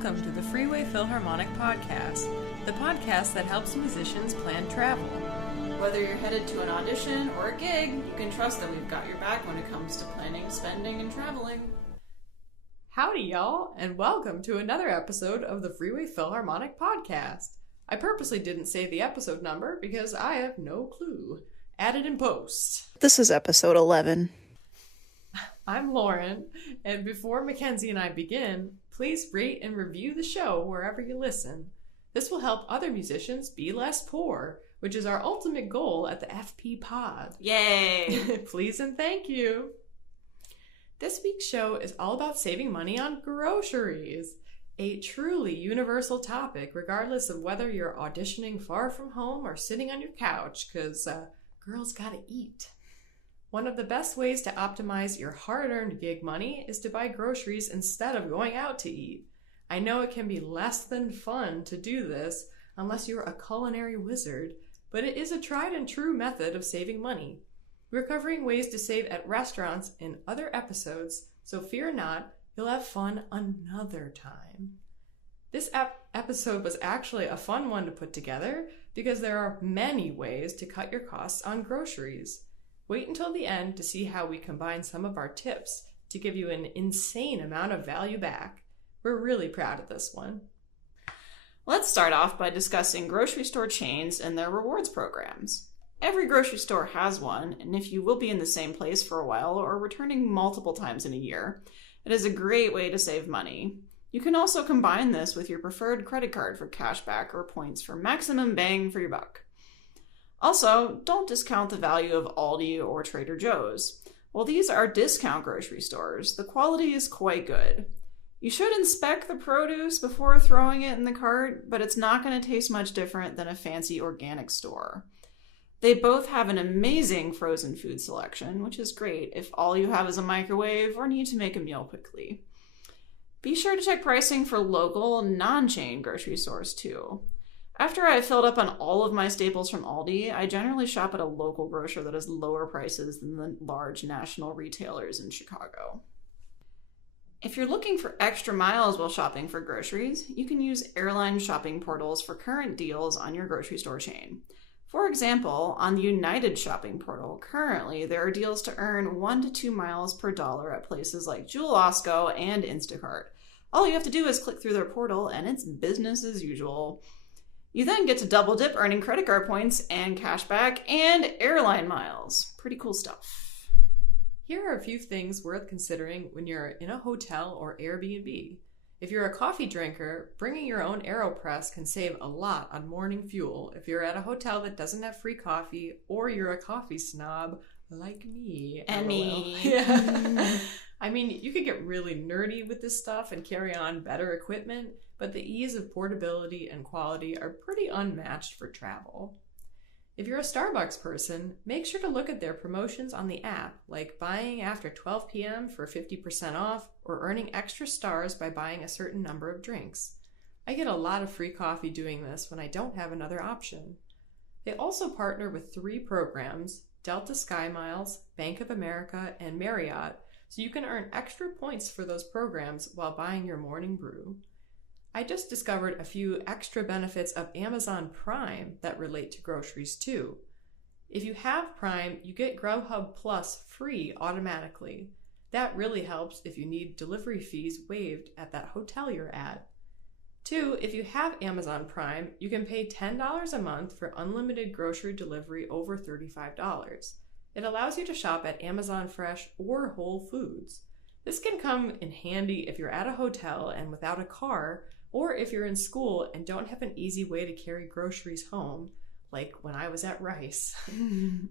Welcome to the Freeway Philharmonic Podcast, the podcast that helps musicians plan travel. Whether you're headed to an audition or a gig, you can trust that we've got your back when it comes to planning, spending, and traveling. Howdy, y'all, and welcome to another episode of the Freeway Philharmonic Podcast. I purposely didn't say the episode number because I have no clue. Added in post. This is episode 11. I'm Lauren, and before Mackenzie and I begin, please rate and review the show wherever you listen. This will help other musicians be less poor, which is our ultimate goal at the FP Pod. Yay! Please and thank you. This week's show is all about saving money on groceries, a truly universal topic regardless of whether you're auditioning far from home or sitting on your couch, because girls gotta eat. One of the best ways to optimize your hard-earned gig money is to buy groceries instead of going out to eat. I know it can be less than fun to do this unless you're a culinary wizard, but it is a tried and true method of saving money. We're covering ways to save at restaurants in other episodes, so fear not, you'll have fun another time. This episode was actually a fun one to put together because there are many ways to cut your costs on groceries. Wait until the end to see how we combine some of our tips to give you an insane amount of value back. We're really proud of this one. Let's start off by discussing grocery store chains and their rewards programs. Every grocery store has one, and if you will be in the same place for a while or returning multiple times in a year, it is a great way to save money. You can also combine this with your preferred credit card for cashback or points for maximum bang for your buck. Also, don't discount the value of Aldi or Trader Joe's. While these are discount grocery stores, the quality is quite good. You should inspect the produce before throwing it in the cart, but it's not going to taste much different than a fancy organic store. They both have an amazing frozen food selection, which is great if all you have is a microwave or need to make a meal quickly. Be sure to check pricing for local, non-chain grocery stores too. After I have filled up on all of my staples from Aldi, I generally shop at a local grocer that has lower prices than the large national retailers in Chicago. If you're looking for extra miles while shopping for groceries, you can use airline shopping portals for current deals on your grocery store chain. For example, on the United shopping portal, currently there are deals to earn 1 to 2 miles per dollar at places like Jewel Osco and Instacart. All you have to do is click through their portal and it's business as usual. You then get to double dip earning credit card points and cashback and airline miles. Pretty cool stuff. Here are a few things worth considering when you're in a hotel or Airbnb. If you're a coffee drinker, bringing your own AeroPress can save a lot on morning fuel if you're at a hotel that doesn't have free coffee or you're a coffee snob like me. And me. Yeah. I mean, you could get really nerdy with this stuff and carry on better equipment, but the ease of portability and quality are pretty unmatched for travel. If you're a Starbucks person, make sure to look at their promotions on the app, like buying after 12 p.m. for 50% off or earning extra stars by buying a certain number of drinks. I get a lot of free coffee doing this when I don't have another option. They also partner with 3 programs, Delta SkyMiles, Bank of America, and Marriott, so you can earn extra points for those programs while buying your morning brew. I just discovered a few extra benefits of Amazon Prime that relate to groceries too. If you have Prime, you get Grubhub Plus free automatically. That really helps if you need delivery fees waived at that hotel you're at. 2, if you have Amazon Prime, you can pay $10 a month for unlimited grocery delivery over $35. It allows you to shop at Amazon Fresh or Whole Foods. This can come in handy if you're at a hotel and without a car, or if you're in school and don't have an easy way to carry groceries home, like when I was at Rice.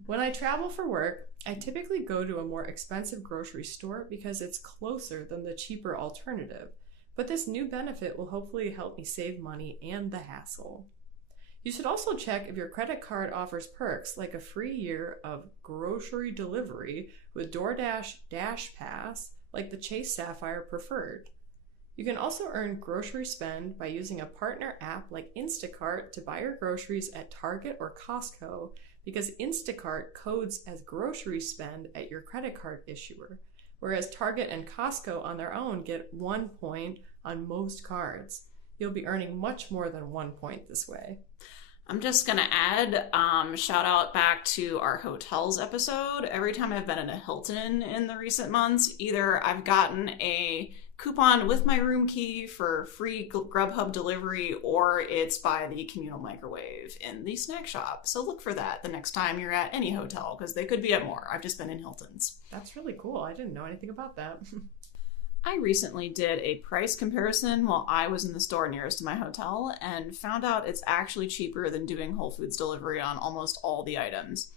When I travel for work, I typically go to a more expensive grocery store because it's closer than the cheaper alternative, but this new benefit will hopefully help me save money and the hassle. You should also check if your credit card offers perks like a free year of grocery delivery with DoorDash Dash Pass, like the Chase Sapphire Preferred. You can also earn grocery spend by using a partner app like Instacart to buy your groceries at Target or Costco because Instacart codes as grocery spend at your credit card issuer. whereas Target and Costco on their own get 1 point on most cards. You'll be earning much more than 1 point this way. I'm just going to add, shout out back to our hotels episode. Every time I've been in a Hilton in the recent months, either I've gotten a coupon with my room key for free Grubhub delivery, or it's by the communal microwave in the snack shop. So look for that the next time you're at any hotel, because they could be at more. I've just been in Hilton's. That's really cool. I didn't know anything about that. I recently did a price comparison while I was in the store nearest to my hotel and found out it's actually cheaper than doing Whole Foods delivery on almost all the items.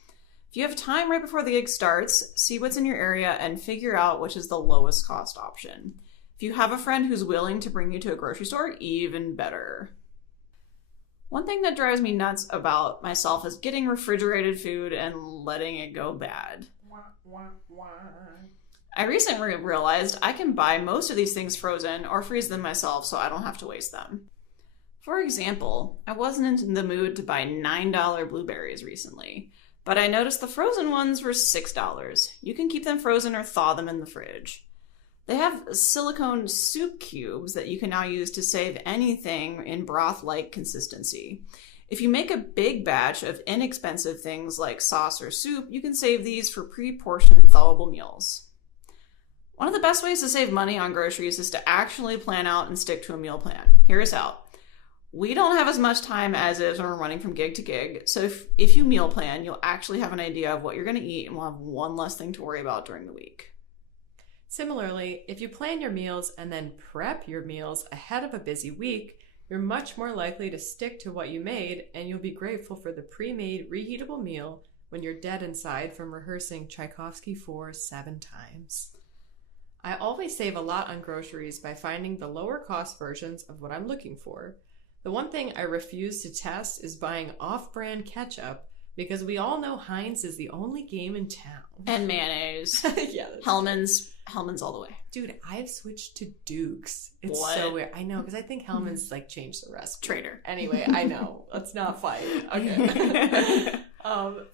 If you have time right before the gig starts, see what's in your area and figure out which is the lowest cost option. If you have a friend who's willing to bring you to a grocery store, even better. One thing that drives me nuts about myself is getting refrigerated food and letting it go bad. I recently realized I can buy most of these things frozen or freeze them myself so I don't have to waste them. For example, I wasn't in the mood to buy $9 blueberries recently, but I noticed the frozen ones were $6. You can keep them frozen or thaw them in the fridge. They have silicone soup cubes that you can now use to save anything in broth-like consistency. If you make a big batch of inexpensive things like sauce or soup, you can save these for pre-portioned thawable meals. One of the best ways to save money on groceries is to actually plan out and stick to a meal plan. Here's how. We don't have as much time as is when we're running from gig to gig, so if you meal plan, you'll actually have an idea of what you're going to eat and we'll have one less thing to worry about during the week. Similarly, if you plan your meals and then prep your meals ahead of a busy week, you're much more likely to stick to what you made, and you'll be grateful for the pre-made reheatable meal when you're dead inside from rehearsing Tchaikovsky 4 7 times. I always save a lot on groceries by finding the lower cost versions of what I'm looking for. The one thing I refuse to test is buying off-brand ketchup, because we all know Heinz is the only game in town. And mayonnaise. Yeah, Hellman's all the way. Dude, I've switched to Duke's. It's what? So weird. I know, because I think Hellman's like changed the recipe. Traitor. Anyway, I know. Let's not fight. Okay.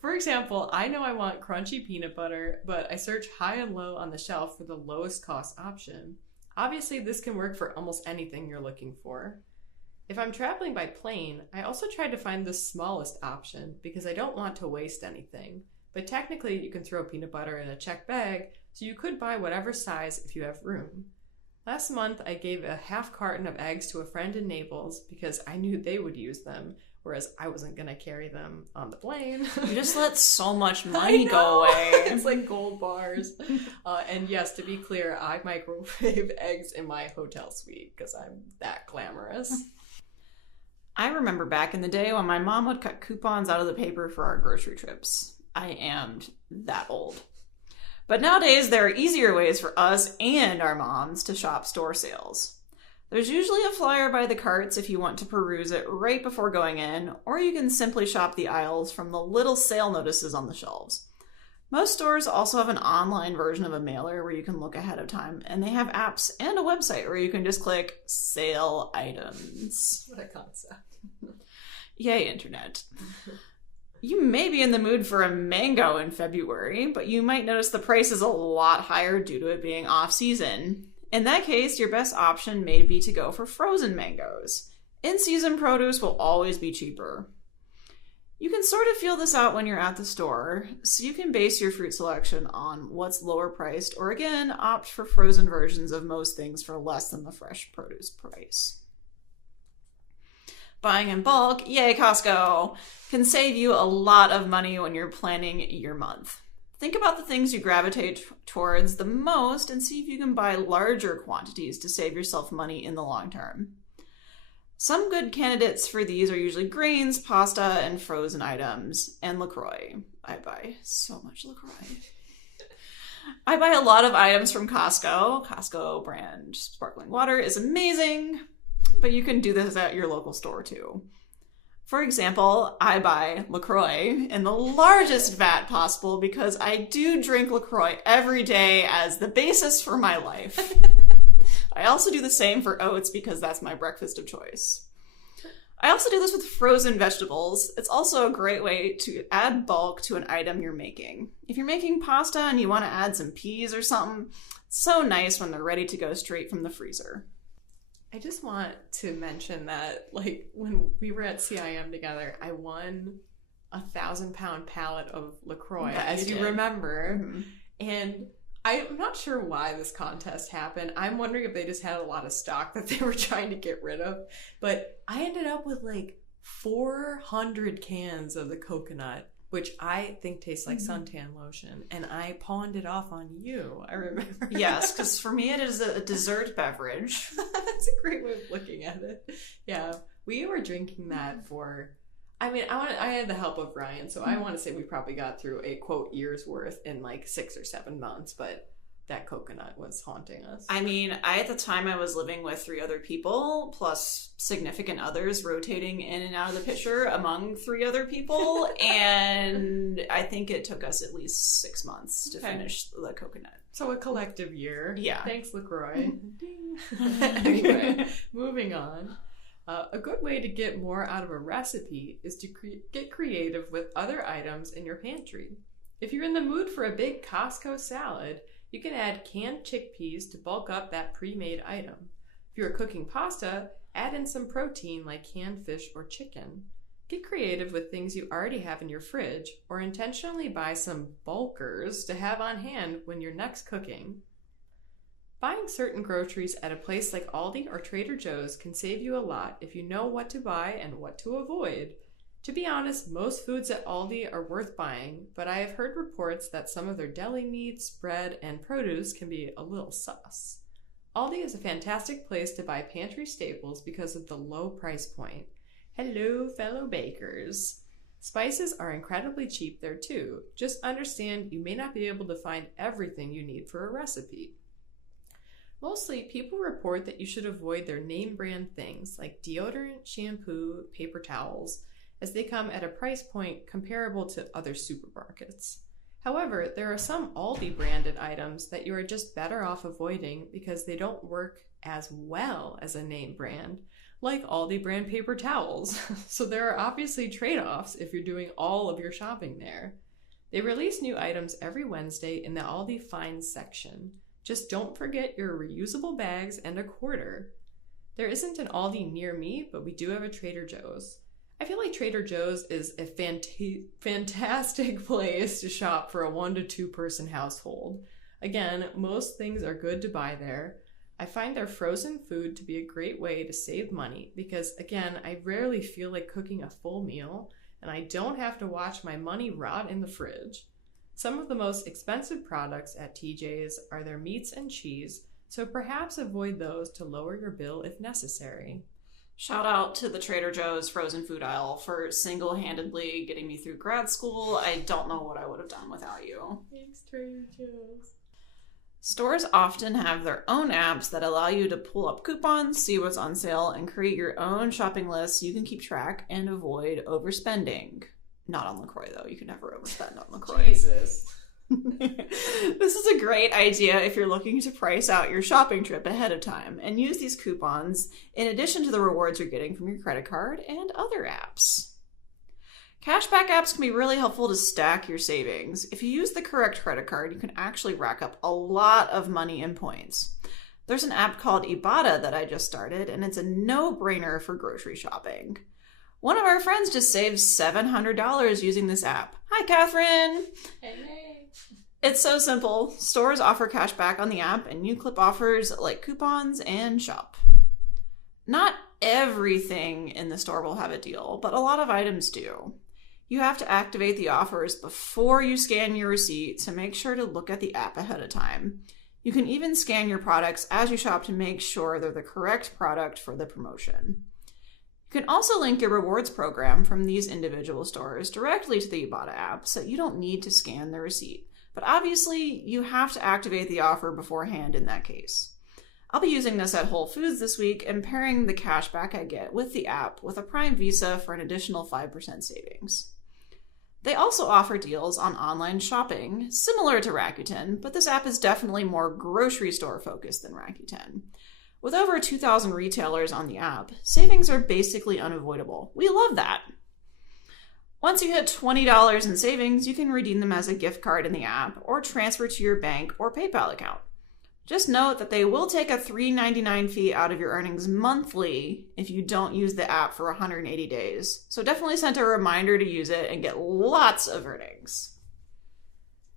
For example, I know I want crunchy peanut butter, but I search high and low on the shelf for the lowest cost option. Obviously, this can work for almost anything you're looking for. If I'm traveling by plane, I also try to find the smallest option because I don't want to waste anything. But technically, you can throw peanut butter in a checked bag, so you could buy whatever size if you have room. Last month, I gave a half carton of eggs to a friend in Naples because I knew they would use them, whereas I wasn't going to carry them on the plane. You just let so much money go away. It's like gold bars. And yes, to be clear, I microwave eggs in my hotel suite because I'm that glamorous. I remember back in the day when my mom would cut coupons out of the paper for our grocery trips. I am that old. But nowadays, there are easier ways for us and our moms to shop store sales. There's usually a flyer by the carts if you want to peruse it right before going in, or you can simply shop the aisles from the little sale notices on the shelves. Most stores also have an online version of a mailer where you can look ahead of time, and they have apps and a website where you can just click sale items. What a concept. Yay, internet. You may be in the mood for a mango in February, but you might notice the price is a lot higher due to it being off-season. In that case, your best option may be to go for frozen mangoes. In-season produce will always be cheaper. You can sort of feel this out when you're at the store, so you can base your fruit selection on what's lower priced, or again, opt for frozen versions of most things for less than the fresh produce price. Buying in bulk, yay Costco, can save you a lot of money when you're planning your month. Think about the things you gravitate towards the most and see if you can buy larger quantities to save yourself money in the long term. Some good candidates for these are usually grains, pasta, and frozen items, and LaCroix. I buy so much LaCroix. I buy a lot of items from Costco. Costco brand sparkling water is amazing, but you can do this at your local store too. For example, I buy LaCroix in the largest vat possible because I do drink LaCroix every day as the basis for my life. I also do the same for oats because that's my breakfast of choice. I also do this with frozen vegetables. It's also a great way to add bulk to an item you're making. If you're making pasta and you want to add some peas or something, it's so nice when they're ready to go straight from the freezer. I just want to mention that, like, when we were at CIM together, I won a 1,000-pound pallet of LaCroix, as you remember. Mm-hmm. And I'm not sure why this contest happened. I'm wondering if they just had a lot of stock that they were trying to get rid of. But I ended up with like 400 cans of the coconut, which I think tastes like suntan lotion. And I pawned it off on you, I remember. Yes, because for me it is a dessert beverage. That's a great way of looking at it. Yeah, we were drinking that for... I mean, I had the help of Ryan, so I want to say we probably got through a, quote, year's worth in like 6 or 7 months, but that coconut was haunting us. I mean, at the time I was living with 3 other people, plus significant others rotating in and out of the picture among 3 other people, and I think it took us at least 6 months to finish the coconut. So a collective year. Yeah. Thanks, LaCroix. Anyway, moving on. A good way to get more out of a recipe is to get creative with other items in your pantry. If you're in the mood for a big Costco salad, you can add canned chickpeas to bulk up that pre-made item. If you're cooking pasta, add in some protein like canned fish or chicken. Get creative with things you already have in your fridge, or intentionally buy some bulkers to have on hand when you're next cooking. Buying certain groceries at a place like Aldi or Trader Joe's can save you a lot if you know what to buy and what to avoid. To be honest, most foods at Aldi are worth buying, but I have heard reports that some of their deli meats, bread, and produce can be a little sus. Aldi is a fantastic place to buy pantry staples because of the low price point. Hello, fellow bakers. Spices are incredibly cheap there too. Just understand you may not be able to find everything you need for a recipe. Mostly, people report that you should avoid their name brand things like deodorant, shampoo, paper towels, as they come at a price point comparable to other supermarkets. However, there are some Aldi branded items that you are just better off avoiding because they don't work as well as a name brand, like Aldi brand paper towels. So there are obviously trade-offs if you're doing all of your shopping there. They release new items every Wednesday in the Aldi Finds section. Just don't forget your reusable bags and a quarter. There isn't an Aldi near me, but we do have a Trader Joe's. I feel like Trader Joe's is a fantastic place to shop for a 1 to 2 person household. Again, most things are good to buy there. I find their frozen food to be a great way to save money because, again, I rarely feel like cooking a full meal, and I don't have to watch my money rot in the fridge. Some of the most expensive products at TJ's are their meats and cheese, so perhaps avoid those to lower your bill if necessary. Shout out to the Trader Joe's frozen food aisle for single-handedly getting me through grad school. I don't know what I would have done without you. Thanks, Trader Joe's. Stores often have their own apps that allow you to pull up coupons, see what's on sale, and create your own shopping list so you can keep track and avoid overspending. Not on LaCroix, though. You can never overspend on LaCroix. Jesus. This is a great idea if you're looking to price out your shopping trip ahead of time and use these coupons in addition to the rewards you're getting from your credit card and other apps. Cashback apps can be really helpful to stack your savings. If you use the correct credit card, you can actually rack up a lot of money in points. There's an app called Ibotta that I just started, and it's a no-brainer for grocery shopping. One of our friends just saved $700 using this app. Hi, Catherine! Hey. It's so simple. Stores offer cash back on the app, and you clip offers like coupons and shop. Not everything in the store will have a deal, but a lot of items do. You have to activate the offers before you scan your receipt, so make sure to look at the app ahead of time. You can even scan your products as you shop to make sure they're the correct product for the promotion. You can also link your rewards program from these individual stores directly to the Ibotta app, so you don't need to scan the receipt. But obviously, you have to activate the offer beforehand in that case. I'll be using this at Whole Foods this week and pairing the cash back I get with the app with a Prime Visa for an additional 5% savings. They also offer deals on online shopping, similar to Rakuten, but this app is definitely more grocery store focused than Rakuten. With over 2,000 retailers on the app, savings are basically unavoidable. We love that. Once you hit $20 in savings, you can redeem them as a gift card in the app or transfer to your bank or PayPal account. Just note that they will take a $3.99 fee out of your earnings monthly if you don't use the app for 180 days. So definitely send a reminder to use it and get lots of earnings.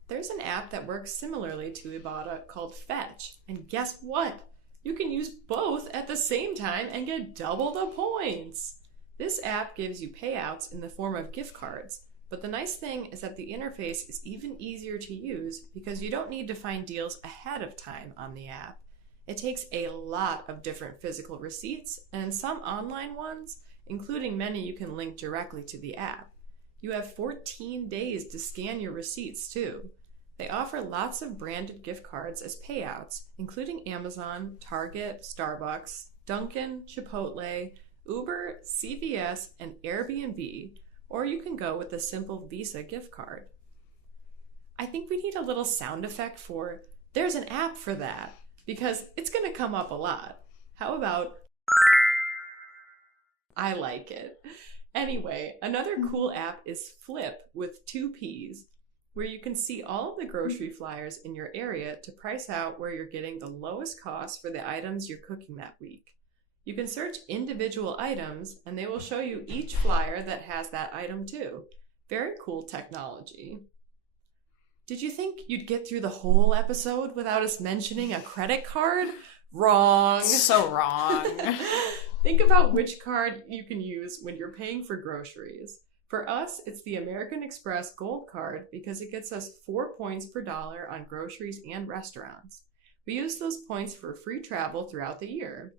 There's an app that works similarly to Ibotta called Fetch. And guess what? You can use both at the same time and get double the points. This app gives you payouts in the form of gift cards, but the nice thing is that the interface is even easier to use because you don't need to find deals ahead of time on the app. It takes a lot of different physical receipts and some online ones, including many you can link directly to the app. You have 14 days to scan your receipts too. They offer lots of branded gift cards as payouts, including Amazon, Target, Starbucks, Dunkin', Chipotle, Uber, CVS, and Airbnb, or you can go with a simple Visa gift card. I think we need a little sound effect for "there's an app for that," because it's going to come up a lot. How about I like it? Anyway, another cool app is Flip with 2 Ps, where you can see all of the grocery flyers in your area to price out where you're getting the lowest cost for the items you're cooking that week. You can search individual items, and they will show you each flyer that has that item too. Very cool technology. Did you think you'd get through the whole episode without us mentioning a credit card? Wrong. So wrong. Think about which card you can use when you're paying for groceries. For us, it's the American Express Gold Card because it gets us 4 points per dollar on groceries and restaurants. We use those points for free travel throughout the year.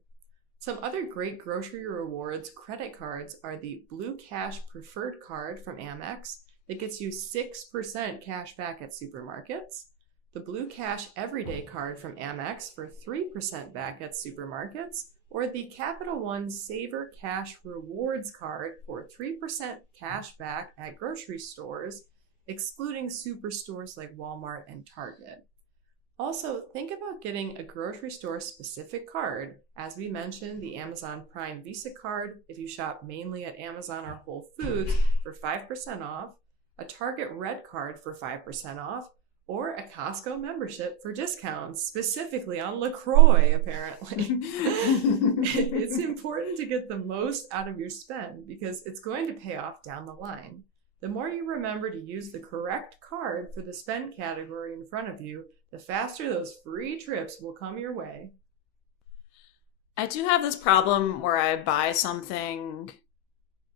Some other great grocery rewards credit cards are the Blue Cash Preferred Card from Amex that gets you 6% cash back at supermarkets, the Blue Cash Everyday Card from Amex for 3% back at supermarkets, or the Capital One Saver Cash Rewards Card for 3% cash back at grocery stores, excluding superstores like Walmart and Target. Also, think about getting a grocery store specific card. As we mentioned, the Amazon Prime Visa card if you shop mainly at Amazon or Whole Foods for 5% off, a Target Red card for 5% off, or a Costco membership for discounts, specifically on LaCroix, apparently. It's important to get the most out of your spend because it's going to pay off down the line. The more you remember to use the correct card for the spend category in front of you, the faster those free trips will come your way. I do have this problem where I buy something,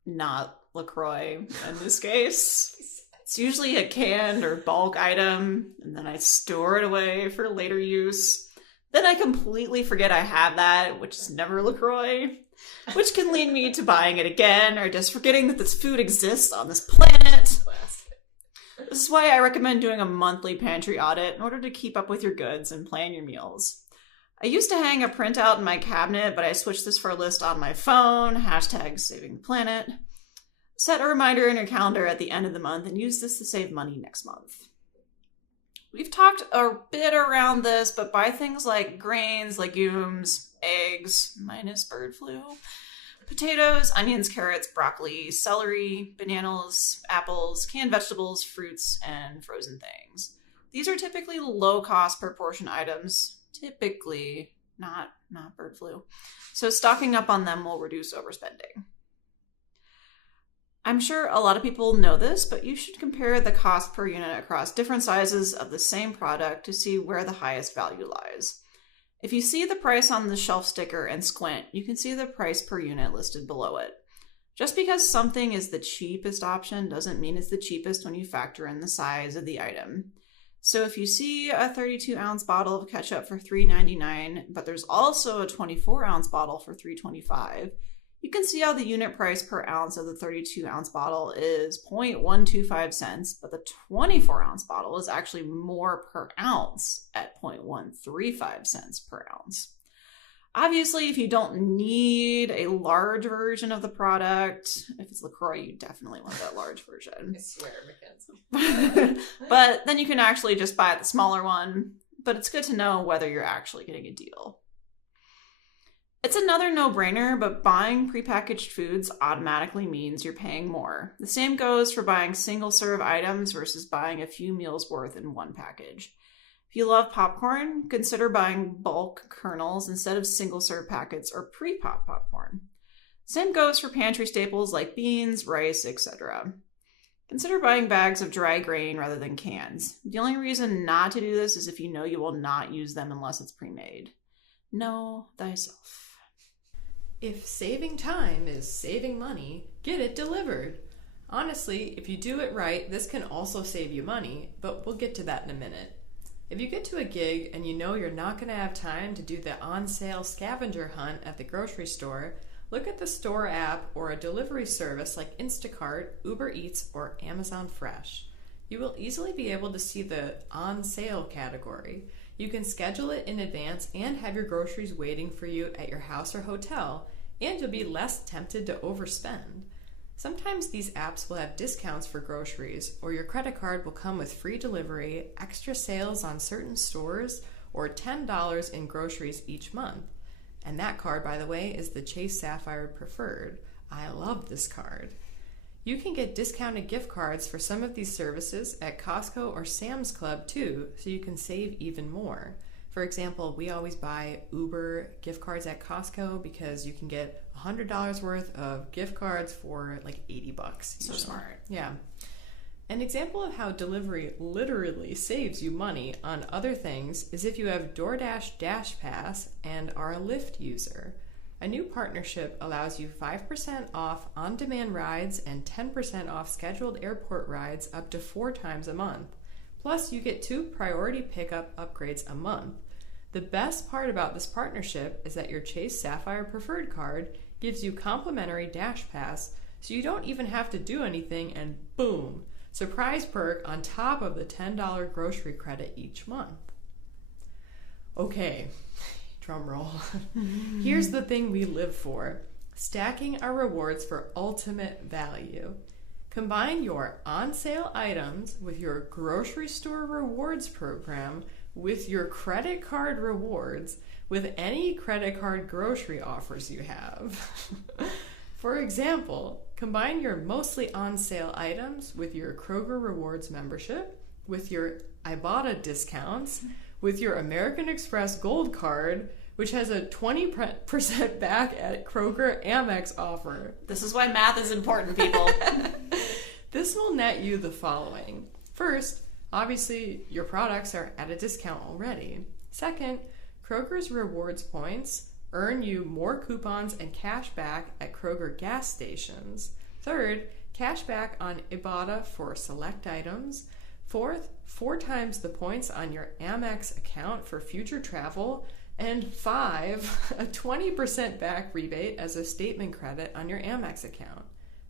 not LaCroix in this case. It's usually a canned or bulk item, and then I store it away for later use. Then I completely forget I have that, which is never LaCroix, which can lead me to buying it again or just forgetting that this food exists on this planet. This is why I recommend doing a monthly pantry audit in order to keep up with your goods and plan your meals. I used to hang a printout in my cabinet, but I switched this for a list on my phone, #saving-the-planet. Set a reminder in your calendar at the end of the month and use this to save money next month. We've talked a bit around this, but buy things like grains, legumes, eggs, minus bird flu, potatoes, onions, carrots, broccoli, celery, bananas, apples, canned vegetables, fruits, and frozen things. These are typically low-cost per portion items. Typically, not bird flu. So stocking up on them will reduce overspending. I'm sure a lot of people know this, but you should compare the cost per unit across different sizes of the same product to see where the highest value lies. If you see the price on the shelf sticker and squint, you can see the price per unit listed below it. Just because something is the cheapest option doesn't mean it's the cheapest when you factor in the size of the item. So if you see a 32-ounce bottle of ketchup for $3.99, but there's also a 24-ounce bottle for $3.25, you can see how the unit price per ounce of the 32-ounce bottle is 0.125 cents, but the 24-ounce bottle is actually more per ounce at 0.135 cents per ounce. Obviously, if you don't need a large version of the product, if it's LaCroix, you definitely want that large version. I swear, Mackenzie. But then you can actually just buy the smaller one, but it's good to know whether you're actually getting a deal. It's another no-brainer, but buying prepackaged foods automatically means you're paying more. The same goes for buying single-serve items versus buying a few meals worth in one package. If you love popcorn, consider buying bulk kernels instead of single-serve packets or pre-pop popcorn. Same goes for pantry staples like beans, rice, etc. Consider buying bags of dry grain rather than cans. The only reason not to do this is if you know you will not use them unless it's pre-made. Know thyself. If saving time is saving money, get it delivered. Honestly, if you do it right, this can also save you money, but we'll get to that in a minute. If you get to a gig and you know you're not going to have time to do the on-sale scavenger hunt at the grocery store, look at the store app or a delivery service like Instacart, Uber Eats, or Amazon Fresh. You will easily be able to see the on-sale category. You can schedule it in advance and have your groceries waiting for you at your house or hotel, and you'll be less tempted to overspend. Sometimes these apps will have discounts for groceries, or your credit card will come with free delivery, extra sales on certain stores, or $10 in groceries each month. And that card, by the way, is the Chase Sapphire Preferred. I love this card. You can get discounted gift cards for some of these services at Costco or Sam's Club too, so you can save even more. For example, we always buy Uber gift cards at Costco because you can get $100 worth of gift cards for like $80. So smart. Yeah. An example of how delivery literally saves you money on other things is if you have DoorDash Dash Pass and are a Lyft user. A new partnership allows you 5% off on-demand rides and 10% off scheduled airport rides up to 4 times a month. Plus, you get 2 priority pickup upgrades a month. The best part about this partnership is that your Chase Sapphire Preferred card gives you complimentary Dash Pass, so you don't even have to do anything, and boom, surprise perk on top of the $10 grocery credit each month. Okay, drum roll. Here's the thing we live for: stacking our rewards for ultimate value. Combine your on-sale items with your grocery store rewards program with your credit card rewards with any credit card grocery offers you have. For example, combine your mostly on-sale items with your Kroger Rewards membership, with your Ibotta discounts, with your American Express Gold Card, which has a 20% back at Kroger Amex offer. This is why math is important, people. This will net you the following. First, obviously, your products are at a discount already. Second, Kroger's rewards points earn you more coupons and cash back at Kroger gas stations. Third, cash back on Ibotta for select items. Fourth, 4 times the points on your Amex account for future travel. And 5, a 20% back rebate as a statement credit on your Amex account.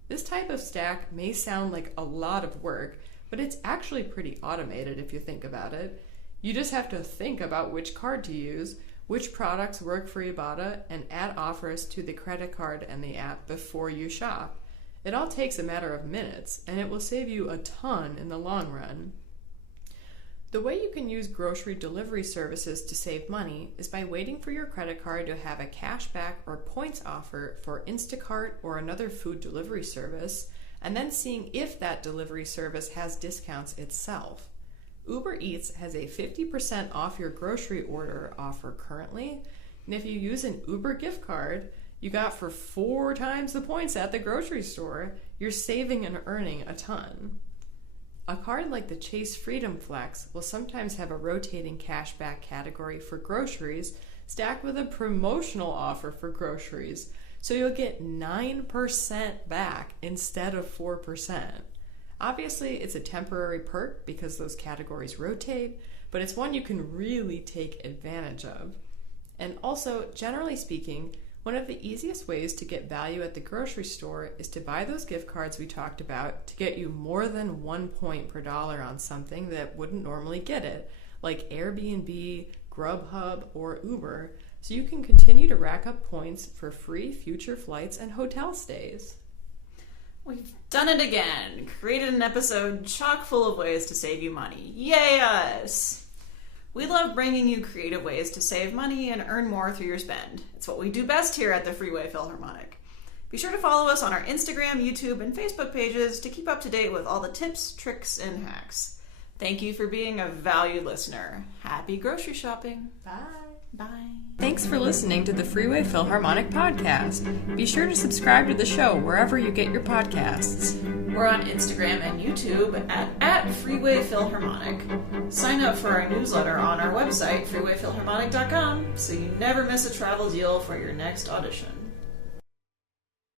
This type of stack may sound like a lot of work, but it's actually pretty automated if you think about it. You just have to think about which card to use, which products work for Ibotta, and add offers to the credit card and the app before you shop. It all takes a matter of minutes, and it will save you a ton in the long run. The way you can use grocery delivery services to save money is by waiting for your credit card to have a cashback or points offer for Instacart or another food delivery service, and then seeing if that delivery service has discounts itself. Uber Eats has a 50% off your grocery order offer currently, and if you use an Uber gift card you got for 4 times the points at the grocery store, you're saving and earning a ton. A card like the Chase Freedom Flex will sometimes have a rotating cashback category for groceries stacked with a promotional offer for groceries, so you'll get 9% back instead of 4%. Obviously, it's a temporary perk because those categories rotate, but it's one you can really take advantage of. And also, generally speaking, one of the easiest ways to get value at the grocery store is to buy those gift cards we talked about to get you more than 1 point per dollar on something that wouldn't normally get it, like Airbnb, Grubhub, or Uber, so you can continue to rack up points for free future flights and hotel stays. We've done it again. Created an episode chock full of ways to save you money. Yay us! We love bringing you creative ways to save money and earn more through your spend. It's what we do best here at the Freeway Philharmonic. Be sure to follow us on our Instagram, YouTube, and Facebook pages to keep up to date with all the tips, tricks, and hacks. Thank you for being a valued listener. Happy grocery shopping. Bye. Bye. Thanks for listening to the Freeway Philharmonic Podcast. Be sure to subscribe to the show wherever you get your podcasts. We're on Instagram and YouTube at Freeway Philharmonic. Sign up for our newsletter on our website, freewayphilharmonic.com, so you never miss a travel deal for your next audition.